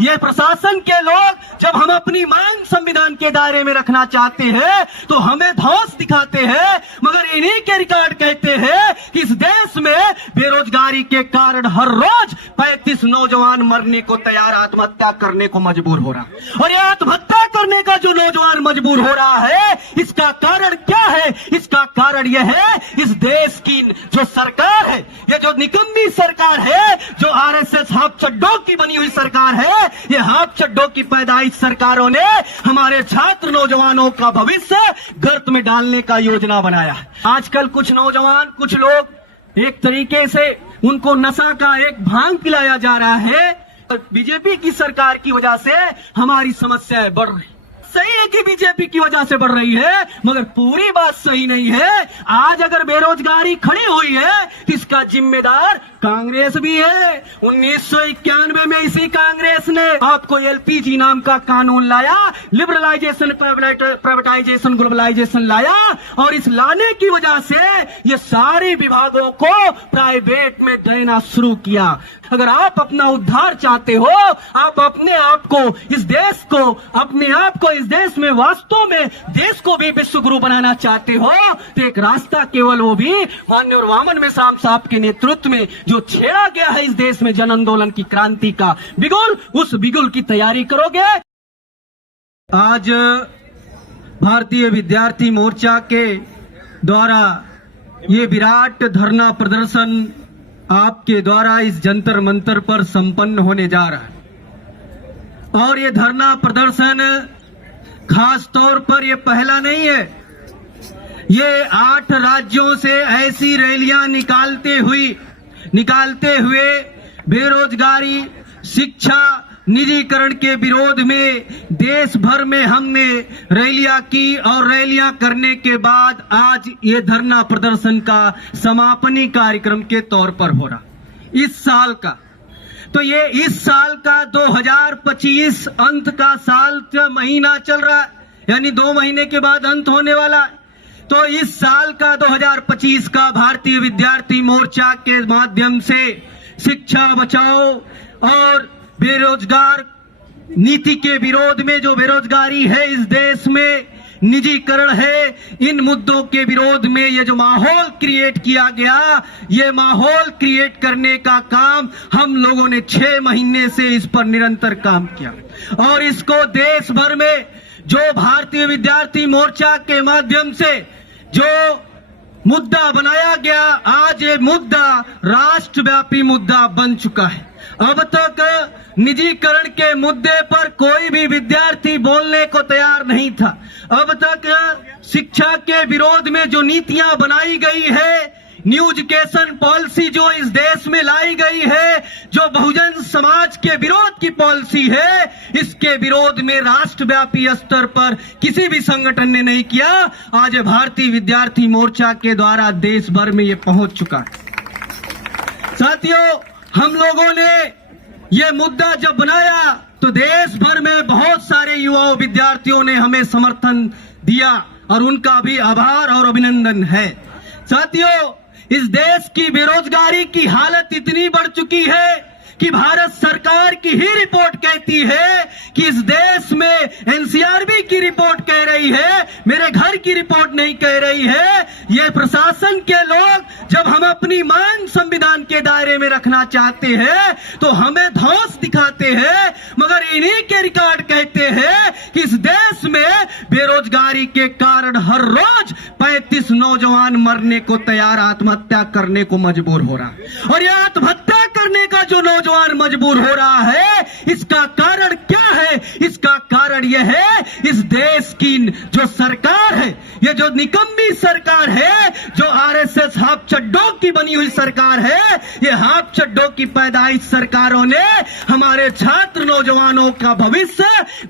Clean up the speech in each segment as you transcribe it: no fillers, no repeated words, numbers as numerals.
ये प्रशासन के लोग जब हम अपनी मांग संविधान के दायरे में रखना चाहते हैं तो हमें धौंस दिखाते हैं, मगर इन्हीं के रिकॉर्ड कहते हैं कि इस देश में बेरोजगारी के कारण हर रोज 35 नौजवान मरने को तैयार, आत्महत्या करने को मजबूर हो रहा। और ये आत्महत्या करने का जो नौजवान मजबूर हो रहा है, इसका कारण क्या है? इसका कारण यह है इस देश की जो सरकार है, ये जो निकम्मी सरकार है, जो आरएसएस हाफ चड्डों की बनी हुई सरकार है, ये हाफ चड्डों की पैदाइश सरकारों ने हमारे छात्र नौजवानों का भविष्य गर्त में डालने का योजना बनाया। आजकल कुछ नौजवान, कुछ लोग एक तरीके से उनको नशा का एक भांग पिलाया जा रहा है। बीजेपी की सरकार की वजह से हमारी समस्याएं बढ़ रही। सही है कि बीजेपी की वजह से बढ़ रही है, मगर पूरी बात सही नहीं है। आज अगर बेरोजगारी खड़ी हुई है तो इसका जिम्मेदार कांग्रेस भी है। 1991 में इसी कांग्रेस ने आपको एलपीजी नाम का कानून लाया, लिबरलाइजेशन, प्राइवेटाइजेशन, ग्लोबलाइजेशन लाया, और इस लाने की वजह से ये सारे विभागों को प्राइवेट में देना शुरू किया। अगर आप अपना उद्धार चाहते हो, आप अपने आप को, इस देश को, अपने आप को इस देश में वास्तव में देश को भी विश्व गुरु बनाना चाहते हो, तो एक रास्ता केवल वो भी माननीय वामन मेश्राम साहब के नेतृत्व में जो छेड़ा गया है इस देश में जन आंदोलन की क्रांति का बिगुल, उस बिगुल की तैयारी करोगे। आज भारतीय विद्यार्थी मोर्चा के द्वारा ये विराट धरना प्रदर्शन आपके द्वारा इस जंतर मंतर पर संपन्न होने जा रहा है। और ये धरना प्रदर्शन खास तौर पर ये पहला नहीं है। ये 8 राज्यों से ऐसी रैलियां निकालते हुए बेरोजगारी, शिक्षा, निजीकरण के विरोध में देश भर में हमने रैलियां की, और रैलियां करने के बाद आज ये धरना प्रदर्शन का समापनी कार्यक्रम के तौर पर हो रहा इस साल का। तो ये इस साल का 2025 अंत का साल का महीना चल रहा है, यानी 2 महीने के बाद अंत होने वाला है। तो इस साल का 2025 का भारतीय विद्यार्थी मोर्चा के माध्यम से शिक्षा बचाओ और बेरोजगार नीति के विरोध में, जो बेरोजगारी है इस देश में, निजीकरण है, इन मुद्दों के विरोध में ये जो माहौल क्रिएट किया गया, ये माहौल क्रिएट करने का काम हम लोगों ने 6 महीने से इस पर निरंतर काम किया। और इसको देश भर में जो भारतीय विद्यार्थी मोर्चा के माध्यम से जो मुद्दा बनाया गया, आज ये मुद्दा राष्ट्रव्यापी मुद्दा बन चुका है। अब तक निजीकरण के मुद्दे पर कोई भी विद्यार्थी बोलने को तैयार नहीं था। अब तक शिक्षा के विरोध में जो नीतियां बनाई गई है, न्यू एजुकेशन पॉलिसी जो इस देश में लाई गई है, जो बहुजन समाज के विरोध की पॉलिसी है, इसके विरोध में राष्ट्रव्यापी स्तर पर किसी भी संगठन ने नहीं किया। आज भारतीय विद्यार्थी मोर्चा के द्वारा देश भर में ये पहुंच चुका है। साथियों, हम लोगों ने ये मुद्दा जब बनाया तो देश भर में बहुत सारे युवाओं, विद्यार्थियों ने हमें समर्थन दिया, और उनका भी आभार और अभिनंदन है। साथियों, इस देश की बेरोजगारी की हालत इतनी बढ़ चुकी है कि भारत सरकार की ही रिपोर्ट कहती है कि इस देश में, एनसीआरबी की रिपोर्ट कह रही है, मेरे घर की रिपोर्ट नहीं कह रही है, ये प्रशासन के लोग जब हम अपनी मांग संविधान के दायरे में रखना चाहते हैं तो हमें धौंस दिखाते हैं, मगर इन्हीं के रिकॉर्ड कहते हैं कि इस देश में बेरोजगारी के कारण हर रोज 35 नौजवान मरने को तैयार, आत्महत्या करने को मजबूर हो रहा। और यह आत्महत्या करने का जो नौजवान मजबूर हो रहा है, इसका कारण क्या है? इसका कारण यह है इस देश की जो सरकार है, ये जो निकम्मी सरकार है, जो आरएसएस हाफ चड्डों की बनी हुई सरकार है, ये हाफ चड्डों की पैदाइश सरकारों ने हमारे छात्र नौजवानों का भविष्य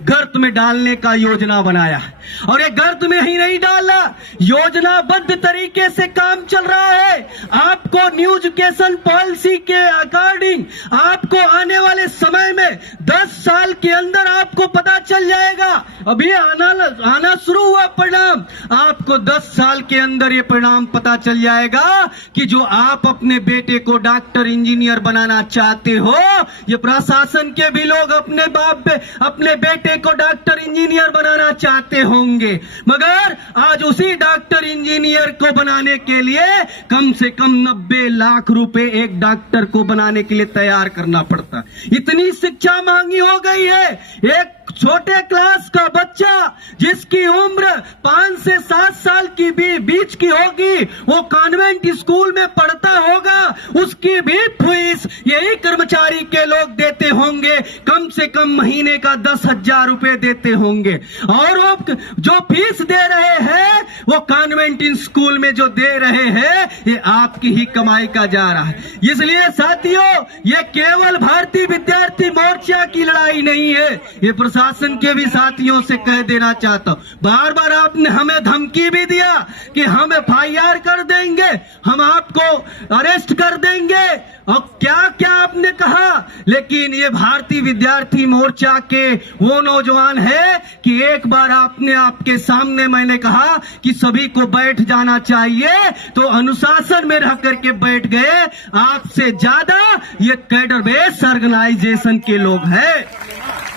गर्त में डालने का योजना बनाया है। और ये गर्त में ही नहीं डाला, योजनाबद्ध तरीके से काम चल रहा है। आपको न्यू एजुकेशन पॉलिसी के अकॉर्डिंग आपको आने वाले समय में 10 साल के अंदर आपको पता चल जाएगा। अभी आना शुरू हुआ परिणाम, आपको 10 साल के अंदर ये परिणाम पता चल जाएगा कि जो आप अपने बेटे को डॉक्टर इंजीनियर बनाना चाहते हो, ये प्रशासन के भी लोग अपने बेटे को डॉक्टर इंजीनियर बनाना चाहते होंगे, मगर आज उसी डॉक्टर इंजीनियर को बनाने के लिए कम से कम 90 लाख रुपए एक डॉक्टर को बनाने के लिए तैयार करना पड़ता। इतनी शिक्षा महंगी हो गई है। एक छोटे क्लास का बच्चा जिसकी उम्र 5 से 7 साल की बीच की होगी, वो कॉन्वेंट स्कूल में पढ़ता होगा, उसकी भी फीस यही कर्मचारी के लोग देते होंगे, कम से कम महीने का 10,000 रुपए देते होंगे। और वो जो फीस दे रहे हैं वो कॉन्वेंट स्कूल में जो दे रहे हैं ये आपकी ही कमाई का जा रहा है। इसलिए साथियों, ये केवल भारतीय विद्यार्थी मोर्चा की लड़ाई नहीं है, ये प्रशासन के भी साथियों से कह देना चाहता हूं। बार बार आपने हमें धमकी भी दिया कि हम FIR कर देंगे, हम आपको अरेस्ट कर देंगे, और क्या क्या आपने कहा। लेकिन ये भारतीय विद्यार्थी मोर्चा के वो नौजवान है कि एक बार आपके सामने मैंने कहा कि सभी को बैठ जाना चाहिए, तो अनुशासन में रह करके बैठ गए। आपसे ज्यादा ये कैडर बेस ऑर्गेनाइजेशन के लोग हैं,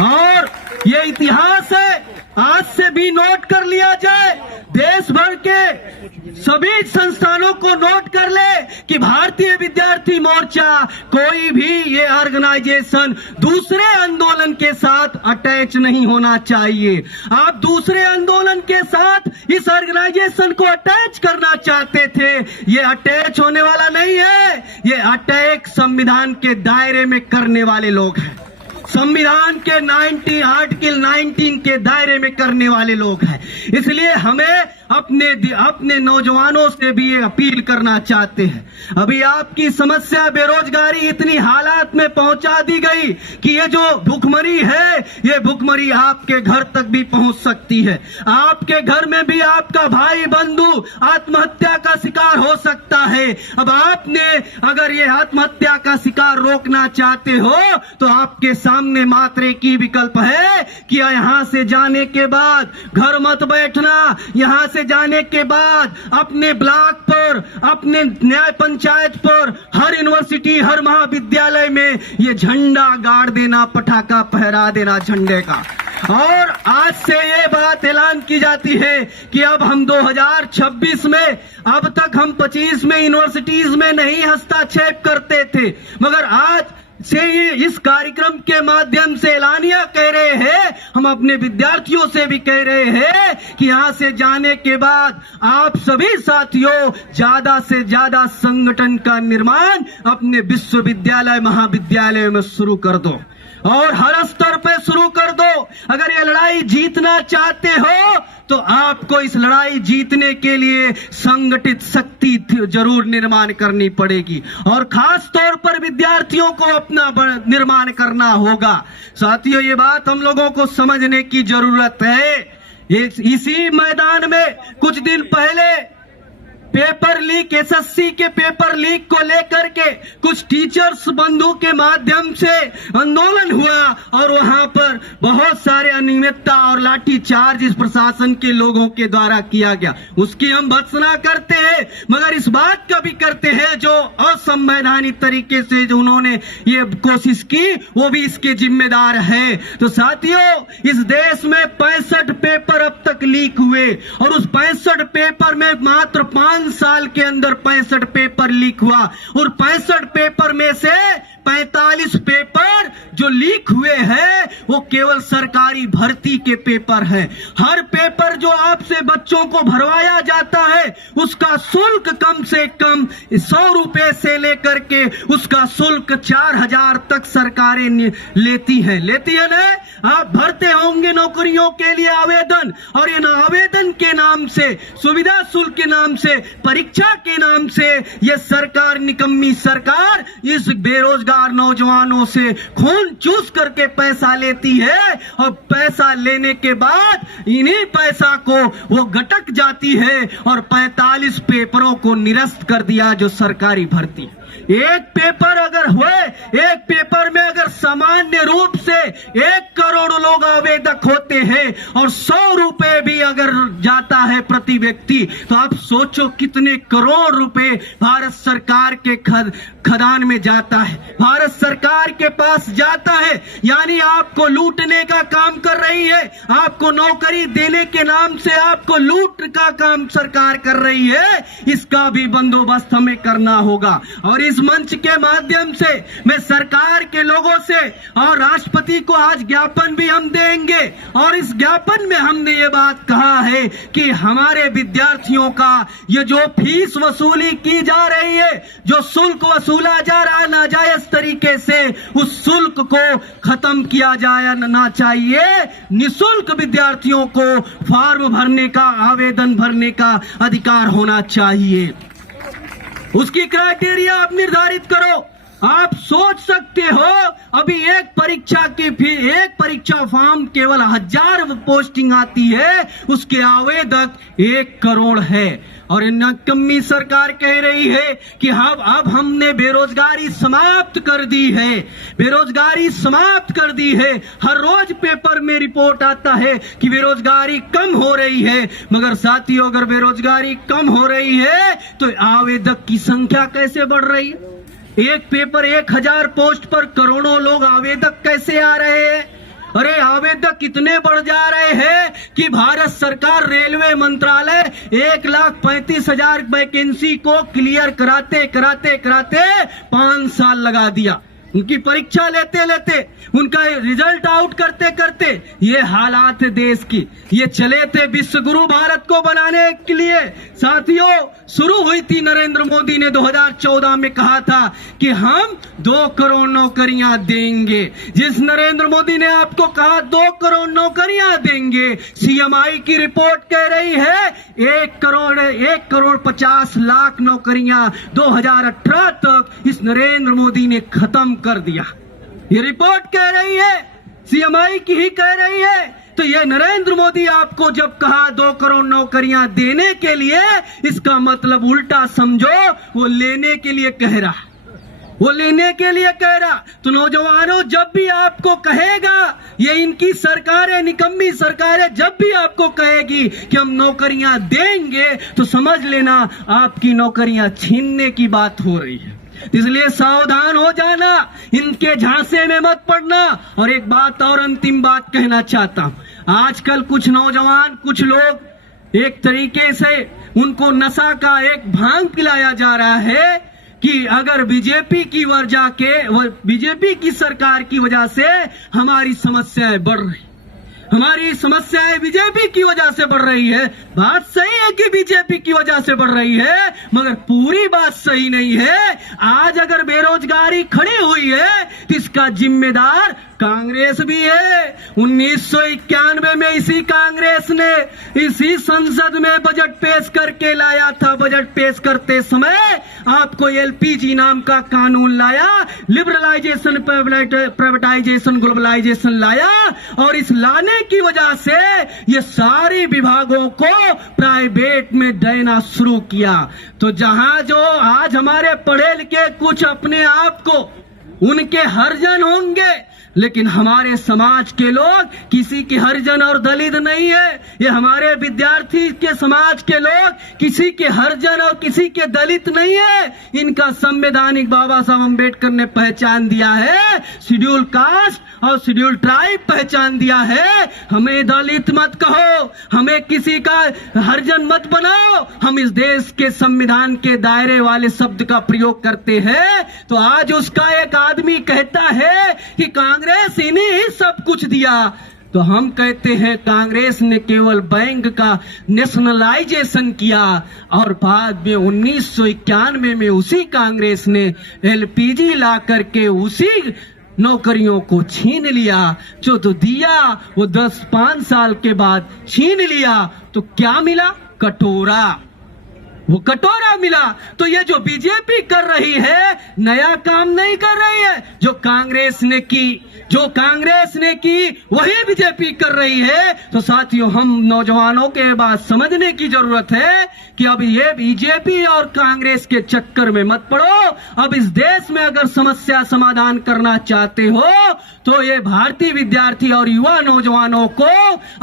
और ये इतिहास है, आज से भी नोट कर लिया जाए, देश भर के सभी संस्थानों को नोट कर ले कि भारतीय विद्यार्थी मोर्चा कोई भी ये ऑर्गेनाइजेशन दूसरे आंदोलन के साथ अटैच नहीं होना चाहिए। आप दूसरे आंदोलन के साथ इस ऑर्गेनाइजेशन को अटैच करना चाहते थे, ये अटैच होने वाला नहीं है। ये अटैक संविधान के दायरे में करने वाले लोग हैं, संविधान के आर्टिकल 19 के दायरे में करने वाले लोग हैं। इसलिए हमें अपने नौजवानों से भी ये अपील करना चाहते हैं। अभी आपकी समस्या बेरोजगारी इतनी हालात में पहुंचा दी गई कि ये जो भुखमरी है, ये भुखमरी आपके घर तक भी पहुंच सकती है। आपके घर में भी आपका भाई बंधु आत्महत्या का शिकार हो सकता है। अब आपने अगर ये आत्महत्या का शिकार रोकना चाहते हो तो आपके सामने मात्र एक ही विकल्प है कि यहां से जाने के बाद घर मत बैठना, यहां से जाने के बाद अपने ब्लॉक पर, अपने न्याय पंचायत पर, हर यूनिवर्सिटी, हर महाविद्यालय में ये झंडा गाड़ देना, पटाखा फहरा देना झंडे का। और आज से ये बात ऐलान की जाती है कि अब हम 2026 में, अब तक हम 25 में यूनिवर्सिटीज में नहीं हस्तक्षेप करते थे, मगर आज से ये इस कार्यक्रम के माध्यम से ऐलानिया कह रहे हैं, हम अपने विद्यार्थियों से भी कह रहे हैं कि यहां से जाने के बाद आप सभी साथियों ज्यादा से ज्यादा संगठन का निर्माण अपने विश्वविद्यालय महाविद्यालय में शुरू कर दो, और हर स्तर पे शुरू कर दो। अगर ये लड़ाई जीतना चाहते हो तो आपको इस लड़ाई जीतने के लिए संगठित शक्ति जरूर निर्माण करनी पड़ेगी, और खास तौर पर विद्यार्थियों को अपना निर्माण करना होगा। साथियों, ये बात हम लोगों को समझने की जरूरत है। इसी मैदान में कुछ दिन पहले पेपर लीक, SSC के पेपर लीक को लेकर के कुछ टीचर्स बंधु के माध्यम से आंदोलन हुआ, और वहां पर बहुत सारे अनियमितता और लाठी चार्ज इस प्रशासन के लोगों के द्वारा किया गया। उसकी हम भर्त्सना करते हैं, मगर इस बात का भी करते हैं जो असंवैधानिक तरीके से जो उन्होंने ये कोशिश की, वो भी इसके जिम्मेदार है। तो साथियों, इस देश में 65 पेपर अब तक लीक हुए, और उस 65 पेपर में मात्र 5 साल के अंदर 65 पेपर लीक हुआ, और 65 पेपर में से 45 पेपर जो लीक हुए हैं वो केवल सरकारी भर्ती के पेपर हैं। हर पेपर जो आपसे बच्चों को भरवाया जाता है उसका शुल्क कम से कम 100 रुपए से लेकर के उसका शुल्क 4000 तक सरकारें लेती है ना। आप भरते होंगे नौकरियों के लिए आवेदन, और इन आवेदन के नाम से, सुविधा शुल्क के नाम से, परीक्षा के नाम से ये सरकार, निकम्मी सरकार, इस बेरोजगार नौजवानों से खून चूस करके पैसा लेती है, और पैसा लेने के बाद इन्हीं पैसा को वो गटक जाती है और 45 पेपरों को निरस्त कर दिया जो सरकारी भर्ती। एक पेपर अगर हुए, एक पेपर में अगर सामान्य रूप से 1 करोड़ लोग आवेदक होते हैं और 100 रुपए भी अगर जाता है प्रति व्यक्ति, तो आप सोचो कितने करोड़ रुपए भारत सरकार के खदान में जाता है, भारत सरकार के पास जाता है। यानी आपको लूटने का काम कर रही है, आपको नौकरी देने के नाम से आपको लूट का काम सरकार कर रही है। इसका भी बंदोबस्त हमें करना होगा। और इस मंच के माध्यम से मैं सरकार के लोगों से और राष्ट्रपति को आज ज्ञापन भी हम देंगे, और इस ज्ञापन में हमने ये बात कहा है कि हमारे विद्यार्थियों का ये जो फीस वसूली की जा रही है, जो शुल्क वसूला जा रहा है नाजायज तरीके से, उस शुल्क को खत्म किया जाना चाहिए। निःशुल्क विद्यार्थियों को फॉर्म भरने का, आवेदन भरने का अधिकार होना चाहिए। उसकी क्राइटेरिया आप निर्धारित करो। आप सोच सकते हो अभी एक परीक्षा फॉर्म केवल 1000 पोस्टिंग आती है, उसके आवेदक 1 करोड़ है। और नकम्मी सरकार कह रही है कि अब हमने बेरोजगारी समाप्त कर दी है, बेरोजगारी समाप्त कर दी है। हर रोज पेपर में रिपोर्ट आता है कि बेरोजगारी कम हो रही है, मगर साथियों अगर बेरोजगारी कम हो रही है तो आवेदक की संख्या कैसे बढ़ रही है? एक पेपर 1000 पोस्ट पर करोड़ों लोग आवेदक कैसे आ रहे हैं? अरे आवेदक इतने बढ़ जा रहे हैं कि भारत सरकार रेलवे मंत्रालय 1,35,000 वैकेंसी को क्लियर कराते कराते कराते 5 साल लगा दिया। उनकी परीक्षा लेते लेते, उनका रिजल्ट आउट करते करते, ये हालात है देश की। ये चले थे विश्व गुरु भारत को बनाने के लिए। साथियों, शुरू हुई थी, नरेंद्र मोदी ने 2014 में कहा था कि हम 2 करोड़ नौकरियां देंगे। जिस नरेंद्र मोदी ने आपको कहा 2 करोड़ नौकरियां देंगे, सीएमआई की रिपोर्ट कह रही है 1 करोड़ 50 लाख नौकरियां 2018 तक इस नरेंद्र मोदी ने खत्म कर दिया। ये रिपोर्ट कह रही है, सीएमआई की ही कह रही है। तो ये नरेंद्र मोदी आपको जब कहा 2 करोड़ नौकरियां देने के लिए, इसका मतलब उल्टा समझो, वो लेने के लिए कह रहा, वो लेने के लिए कह रहा। तो नौजवानों, जब भी आपको कहेगा, ये इनकी सरकारें, निकम्मी सरकारें जब भी आपको कहेगी कि हम नौकरियां देंगे, तो समझ लेना आपकी नौकरियां छीनने की बात हो रही है। इसलिए सावधान हो जाना, इनके झांसे में मत पड़ना। और एक बात और, अंतिम बात कहना चाहता हूं, आजकल कुछ नौजवान, कुछ लोग एक तरीके से उनको नशा का एक भांग पिलाया जा रहा है कि अगर बीजेपी की सरकार की वजह से हमारी समस्याएं बढ़ रही, हमारी समस्याएं बीजेपी की वजह से बढ़ रही है। बात सही है कि बीजेपी की वजह से बढ़ रही है, मगर पूरी बात सही नहीं है। आज अगर बेरोजगारी खड़ी हुई है तो इसका जिम्मेदार कांग्रेस भी है। 1991 में इसी कांग्रेस ने इसी संसद में बजट पेश करके लाया था। बजट पेश करते समय आपको एलपीजी नाम का कानून लाया, लिबरलाइजेशन, प्राइवेटाइजेशन, ग्लोबलाइजेशन लाया, और इस लाने की वजह से ये सारी विभागों को प्राइवेट में देना शुरू किया। तो जहां जो आज हमारे पढ़े लिखे कुछ अपने आप को उनके हरिजन होंगे, लेकिन हमारे समाज के लोग किसी के हरिजन और दलित नहीं है। ये हमारे विद्यार्थी के समाज के लोग किसी के हरिजन और किसी के दलित नहीं है। इनका संवैधानिक बाबा साहब अम्बेडकर ने पहचान दिया है, शेड्यूल कास्ट और शेड्यूल ट्राइब पहचान दिया है। हमें दलित मत कहो, हमें किसी का हरिजन मत बनाओ। हम इस देश के संविधान के दायरे वाले शब्द का प्रयोग करते हैं। तो आज उसका एक आदमी कहता है कि कांग्रेस इन्हें ही सब कुछ दिया, तो हम कहते हैं कांग्रेस ने केवल बैंक का नेशनलाइजेशन किया, और बाद में 1991 में उसी कांग्रेस ने एलपीजी ला करके उसी नौकरियों को छीन लिया। जो तो दिया वो 5 साल के बाद छीन लिया, तो क्या मिला? कटोरा। वो कटोरा मिला। तो ये जो बीजेपी कर रही है नया काम नहीं कर रही है, जो कांग्रेस ने की वही बीजेपी कर रही है। तो साथियों, हम नौजवानों के बात समझने की जरूरत है कि अब ये बीजेपी और कांग्रेस के चक्कर में मत पड़ो। अब इस देश में अगर समस्या समाधान करना चाहते हो तो ये भारतीय विद्यार्थी और युवा नौजवानों को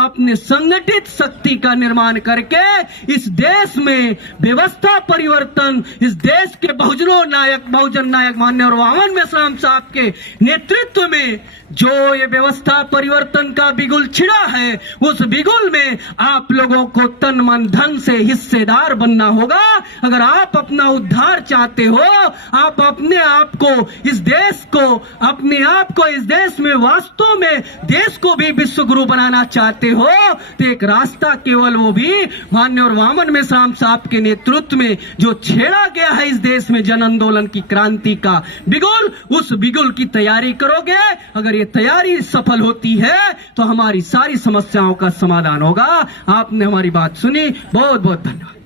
अपने संगठित शक्ति का निर्माण करके इस देश में व्यवस्था परिवर्तन, इस देश के बहुजन नायक माननीय वामन मेश्राम साहब के नेतृत्व में जो ये व्यवस्था परिवर्तन का बिगुल छिड़ा है, उस बिगुल में आप लोगों को तन मन धन से हिस्सेदार बनना होगा। अगर आप अपना उद्धार चाहते हो, आप अपने आप को इस देश में वास्तव में देश को भी विश्व गुरु बनाना चाहते हो, तो एक रास्ता केवल वो भी माननीय वामन मेश्राम साहब के नेतृत्व में जो छेड़ा गया है इस देश में जन आंदोलन की क्रांति का बिगुल, उस बिगुल की तैयारी करोगे। अगर ये तैयारी सफल होती है तो हमारी सारी समस्याओं का समाधान होगा। आपने हमारी बात सुनी, बहुत बहुत धन्यवाद।